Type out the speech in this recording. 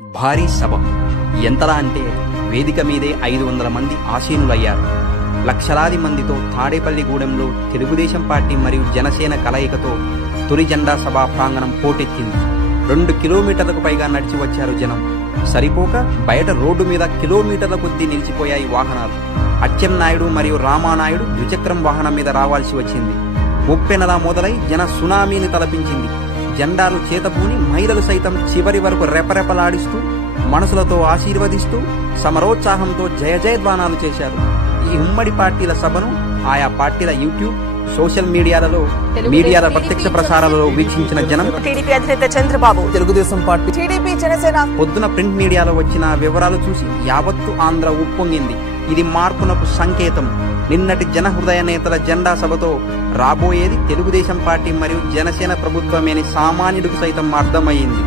భారీ సభ ఎంతలా అంటే వేదిక మీదే 500 మంది ఆసీనులయ్యారు. లక్షలాది మందితో తాడేపల్లిగూడెంలో తెలుగుదేశం పార్టీ మరియు జనసేన కలయికతో తొలి జెండా సభా ప్రాంగణం పోటెత్తింది. 2 కిలోమీటర్లకు పైగా నడిచి వచ్చారు జనం. సరిపోక బయట రోడ్డు మీద కిలోమీటర్ల కొద్దీ నిలిచిపోయాయి వాహనాలు. అచ్చెన్నాయుడు మరియు రామానాయుడు ద్విచక్రం వాహనం మీద రావాల్సి వచ్చింది. ఉప్పెనలా మొదలై జన సునామీని తలపించింది. జెండాలు చేతపూని మహిళలు సైతం చివరి వరకు రెపరెపలాడిస్తూ మనసులతో ఆశీర్వదిస్తూ సమరోత్సాహంతో జయ జయధ్వానాలు చేశారు. ఈ ఉమ్మడి పార్టీల సభను ఆయా పార్టీల యూట్యూబ్, సోషల్ మీడియాలలో ప్రత్యక్ష ప్రసారాలలో వీక్షించిన జనం టీడీపీ అధినేత చంద్రబాబు, తెలుగుదేశం పార్టీ, టీడీపీ, జనసేన పొద్దున ప్రింట్ మీడియాలో వచ్చిన వివరాలు చూసి యావత్తు ఆంధ్ర ఉప్పొంగింది. ఇది మార్పునకు సంకేతం. నిన్నటి జనహృదయ నేతల జెండా సభతో రాబోయేది తెలుగుదేశం పార్టీ మరియు జనసేన ప్రభుత్వమేని సామాన్యుడికి సైతం అర్థమయ్యింది.